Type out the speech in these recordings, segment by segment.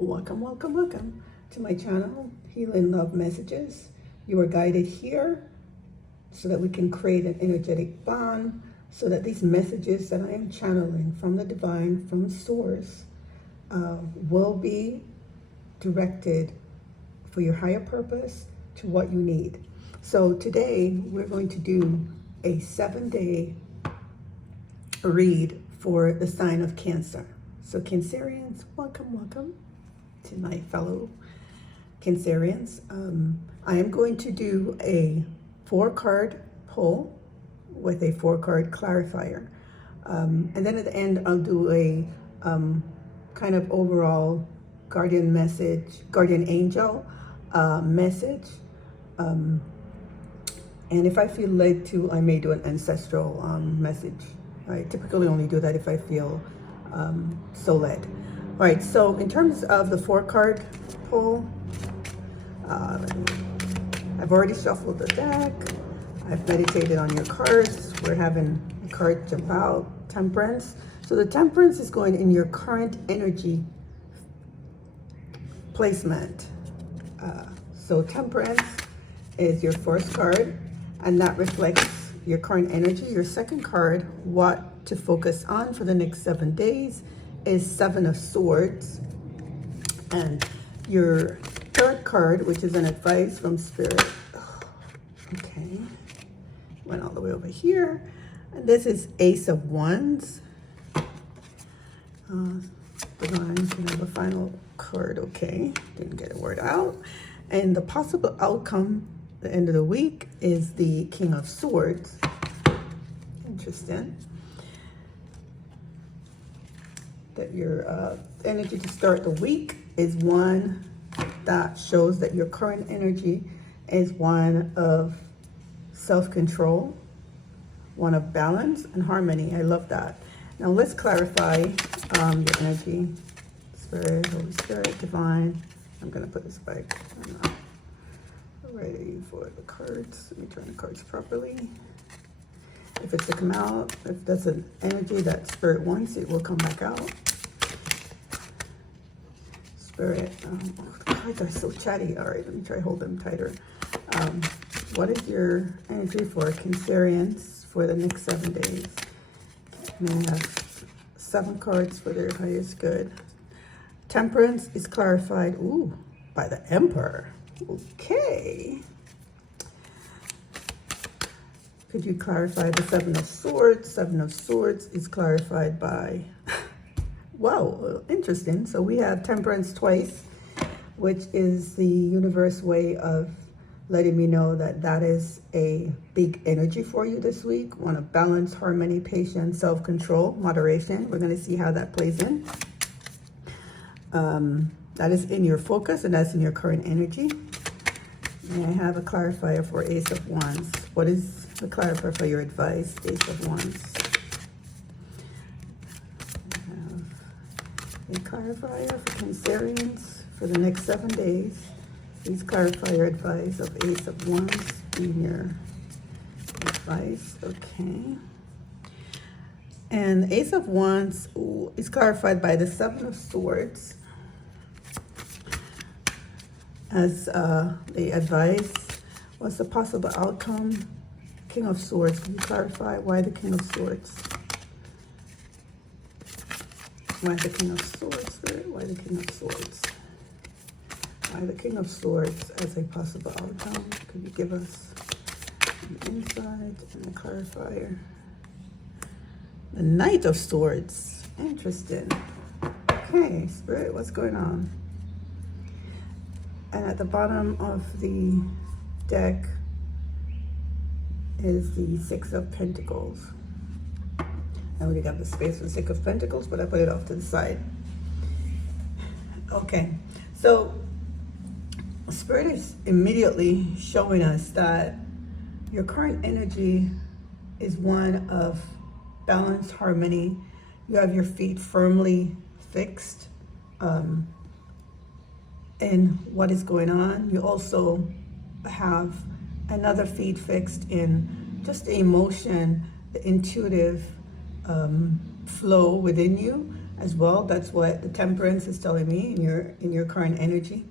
Welcome, welcome, welcome to my channel, Healing Love Messages. You are guided here so that we can create an energetic bond, so that these messages that I am channeling from the divine, from source, will be directed for your higher purpose to what you need. So today we're going to do a 7-day read for the sign of Cancer. So Cancerians, welcome, welcome to my fellow Cancerians. I am going to do a 4-card pull with a 4-card clarifier. And then at the end, I'll do a kind of overall guardian message, guardian angel message. And if I feel led to, I may do an ancestral message. I typically only do that if I feel so led. All right, so in terms of the 4-card pull, I've already shuffled the deck. I've meditated on your cards. We're having a card jump out, Temperance. So the Temperance is going in your current energy placement. So Temperance is your first card, and that reflects your current energy. Your second card, what to focus on for the next 7 days, is 7 of Swords. And your third card, which is an advice from Spirit, okay, went all the way over here, and this is Ace of Wands. Divine, can have a final card, okay, didn't get a word out. And the possible outcome at the end of the week is the King of Swords. Interesting. That your energy to start the week is one that shows that your current energy is one of self-control, one of balance and harmony. I love that. Now let's clarify the energy. Spirit, Holy Spirit, Divine. I'm going to put this back. I'm not ready for the cards. Let me turn the cards properly. If it's to come out, if that's an energy that Spirit wants, it will come back out. Spirit, the cards are so chatty. All right, let me try hold them tighter. What is your energy for Cancerians for the next 7 days? And we have 7 cards for their highest good. Temperance is clarified, ooh, by the Emperor. Okay. Could you clarify the 7 of Swords? 7 of Swords is clarified by, wow, interesting. So we have Temperance twice, which is the universe way of letting me know that that is a big energy for you this week. One of balance, harmony, patience, self-control, moderation. We're going to see how that plays in. That is in your focus, and that's in your current energy. And I have a clarifier for Ace of Wands. What is the clarifier for your advice, Ace of Wands? I have a clarifier for Cancerians for the next 7 days. Please clarify your advice of Ace of Wands in your advice. Okay. And Ace of Wands is clarified by the 7 of Swords as the advice. What's the possible outcome? King of Swords. Can you clarify why the King of Swords? Why the King of Swords, Spirit? Why the King of Swords? Why the King of Swords as a possible outcome? Could you give us an insight and a clarifier? The Knight of Swords. Interesting. Okay, Spirit, what's going on? And at the bottom of the deck is the 6 of Pentacles. I already got the space for the 6 of Pentacles, but I put it off to the side. Okay, so Spirit is immediately showing us that your current energy is one of balance, harmony. You have your feet firmly fixed in what is going on. You also have another feet fixed in just the emotion, the intuitive flow within you. as well. That's what the Temperance is telling me in your current energy.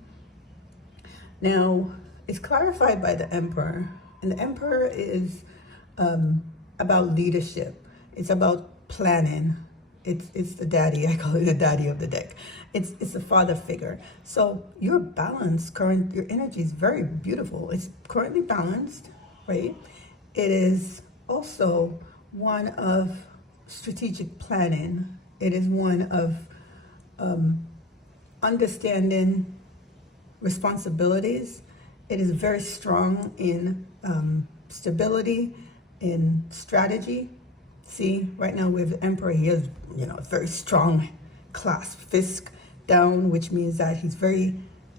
Now, it's clarified by the Emperor, and the Emperor is about leadership. It's about planning. It's the daddy. I call it the daddy of the deck. It's a father figure. So your balance, your energy is very beautiful. It's currently balanced, right? It is also one of strategic planning. It is one of understanding responsibilities. It is very strong in stability, in strategy. See, right now with Emperor, he has, a very strong clasp, fist down, which means that he's very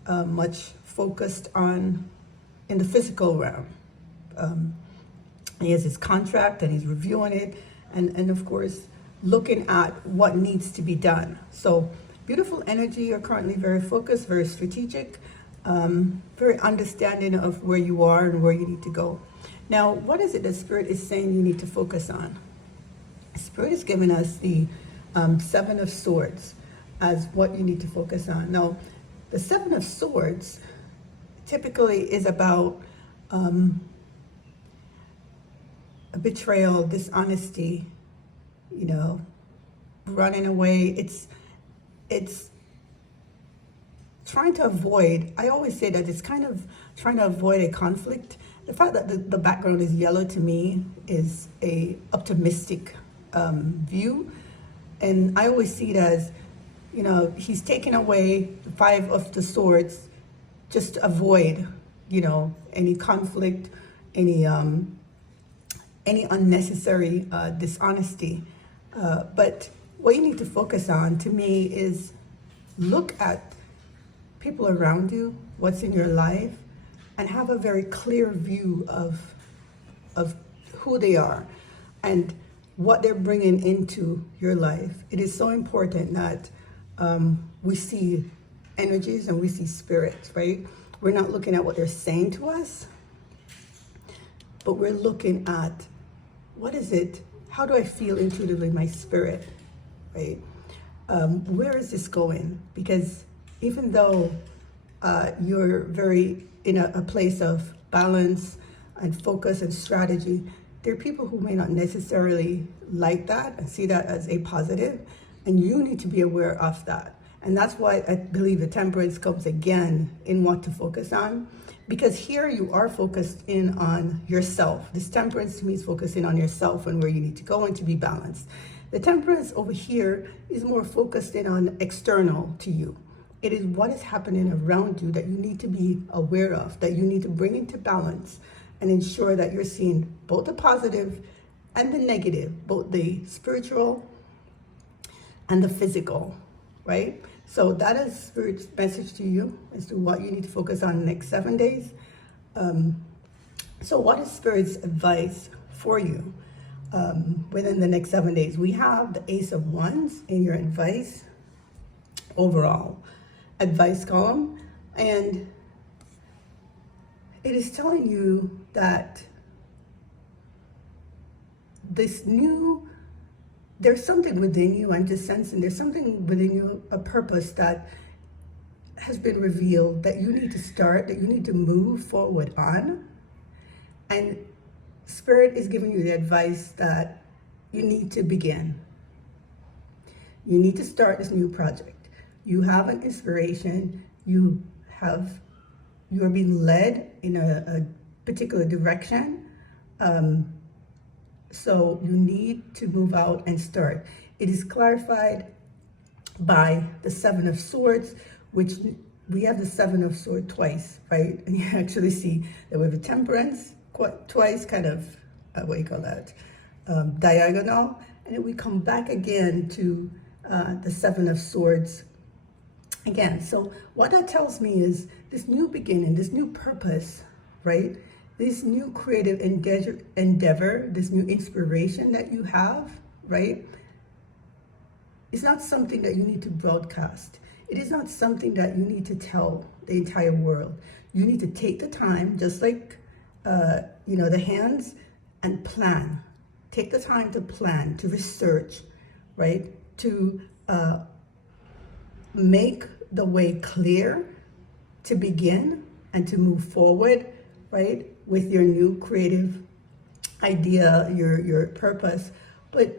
much focused in the physical realm. He has his contract and he's reviewing it, and of course, looking at what needs to be done. So beautiful energy. You're currently very focused, very strategic, very understanding of where you are and where you need to go. Now, what is it that Spirit is saying you need to focus on? Spirit is giving us the Seven of Swords as what you need to focus on. Now, the Seven of Swords typically is about a betrayal, dishonesty, running away. It's trying to avoid, I always say that it's kind of trying to avoid a conflict. The fact that the background is yellow to me is a optimistic view. And I always see it as, he's taking away the Five of the Swords just to avoid, any conflict, any unnecessary dishonesty. But what you need to focus on, to me, is look at people around you, what's in your life, and have a very clear view of who they are and what they're bringing into your life. It is so important that we see energies and we see spirits, right? We're not looking at what they're saying to us, but we're looking at what is it? How do I feel intuitively in my spirit, right? Where is this going? Because even though you're very in a place of balance and focus and strategy, there are people who may not necessarily like that and see that as a positive, and you need to be aware of that. And that's why I believe the Temperance comes again in what to focus on, because here you are focused in on yourself. This Temperance to me is focusing on yourself and where you need to go and to be balanced. The Temperance over here is more focused in on external to you. It is what is happening around you that you need to be aware of, that you need to bring into balance and ensure that you're seeing both the positive and the negative, both the spiritual and the physical, right? So that is Spirit's message to you as to what you need to focus on the next 7 days. So what is Spirit's advice for you within the next 7 days? We have the Ace of Wands in your advice, overall advice column, and it is telling you that there's something within you. I'm just sensing there's something within you, a purpose that has been revealed that you need to start, that you need to move forward on. And Spirit is giving you the advice that you need to begin. You need to start this new project. You have an inspiration. You are being led in a particular direction. So you need to move out and start. It is clarified by the Seven of Swords, which we have the Seven of Swords twice, right? And you actually see that we have a Temperance twice, kind of, diagonal. And then we come back again to the Seven of Swords again. So what that tells me is this new beginning, this new purpose, right? This new creative endeavor, this new inspiration that you have, right? It's not something that you need to broadcast. It is not something that you need to tell the entire world. You need to take the time, just like, the hands, and plan. Take the time to plan, to research, right? To make the way clear to begin and to move forward, right, with your new creative idea, your purpose. But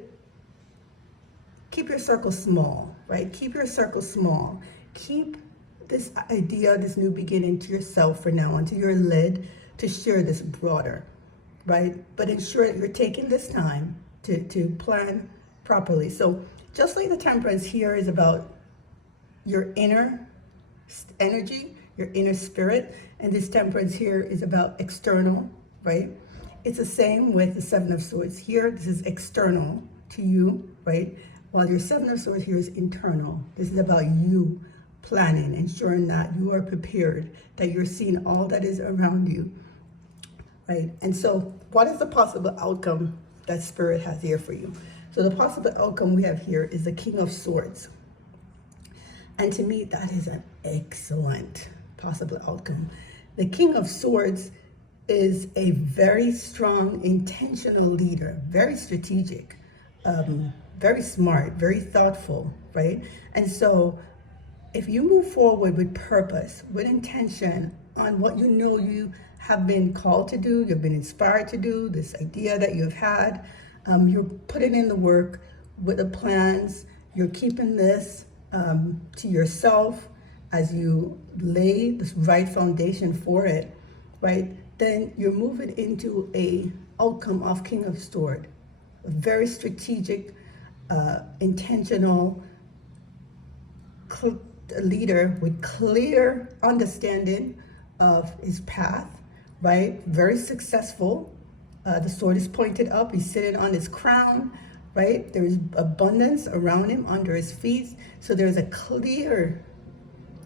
keep your circle small, right? Keep your circle small. Keep this idea, this new beginning to yourself for now until you're led to share this broader, right? But ensure that you're taking this time to plan properly. So just like the temperance here is about your inner energy, your inner spirit, and this temperance here is about external, right? It's the same with the Seven of Swords here. This is external to you, right? While your Seven of Swords here is internal. This is about you planning, ensuring that you are prepared, that you're seeing all that is around you, right? And so what is the possible outcome that Spirit has here for you? So the possible outcome we have here is the King of Swords. And to me, that is an excellent possible outcome. The King of Swords is a very strong, intentional leader, very strategic, very smart, very thoughtful, right? And so if you move forward with purpose, with intention on what you know you have been called to do, you've been inspired to do, this idea that you've had, you're putting in the work with the plans, you're keeping this to yourself as you lay this right foundation for it, right? Then you're moving into a outcome of King of Swords, a very strategic, intentional leader with clear understanding of his path, right? Very successful. The sword is pointed up. He's sitting on his crown, right? There is abundance around him, under his feet. So there's a clear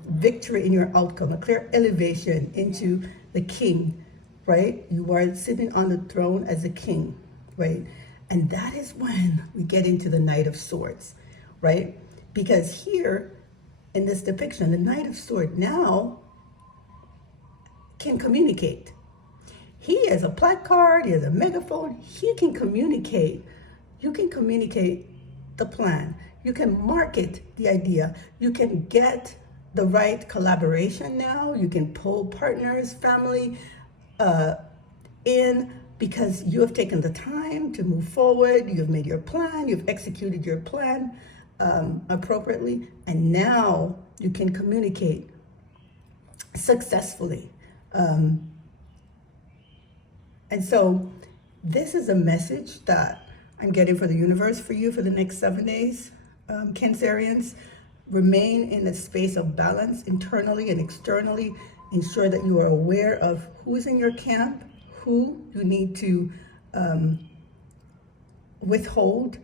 victory in your outcome, a clear elevation into the king, right? You are sitting on the throne as a king, right? And that is when we get into the Knight of Swords, right? Because here in this depiction, the Knight of Swords now can communicate. He has a placard, he has a megaphone, he can communicate. You can communicate the plan. You can market the idea. You can get the right collaboration now. You can pull partners, family in, because you have taken the time to move forward. You've made your plan, you've executed your plan appropriately, and now you can communicate successfully. And so this is a message that I'm getting for the universe for you for the next 7 days. Cancerians, remain in a space of balance internally and externally. Ensure that you are aware of who's in your camp, who you need to withhold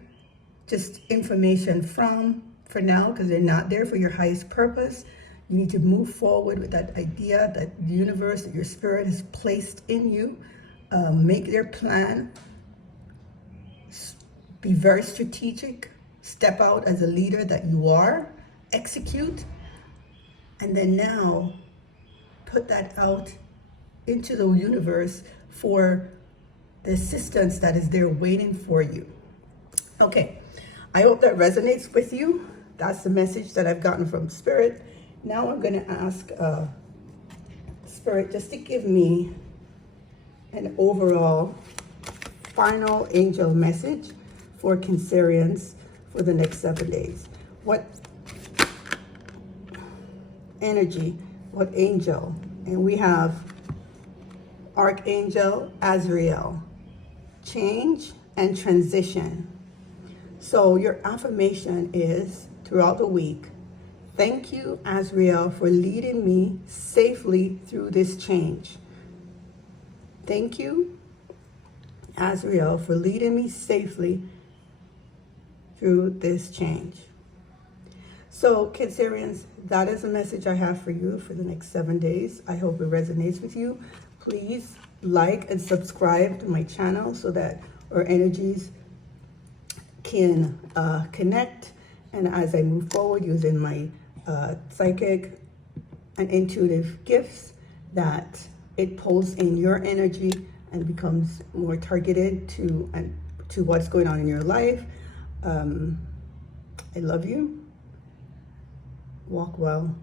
just information from for now, because they're not there for your highest purpose. You need to move forward with that idea that the universe, that your spirit has placed in you. Make their plan. Be very strategic. Step out as a leader that you are. Execute. And then now put that out into the universe for the assistance that is there waiting for you. Okay, I hope that resonates with you. That's the message that I've gotten from Spirit. Now I'm going to ask Spirit just to give me an overall final angel message for Cancerians for the next 7 days. What energy, what angel? And we have Archangel Azrael, change and transition. So your affirmation is throughout the week: thank you, Azrael, for leading me safely through this change. Thank you, Azrael, for leading me safely through this change. So, Cancerians, that is a message I have for you for the next 7 days. I hope it resonates with you. Please like and subscribe to my channel so that our energies can connect. And as I move forward using my psychic and intuitive gifts, that it pulls in your energy and becomes more targeted to what's going on in your life. I love you. walk well.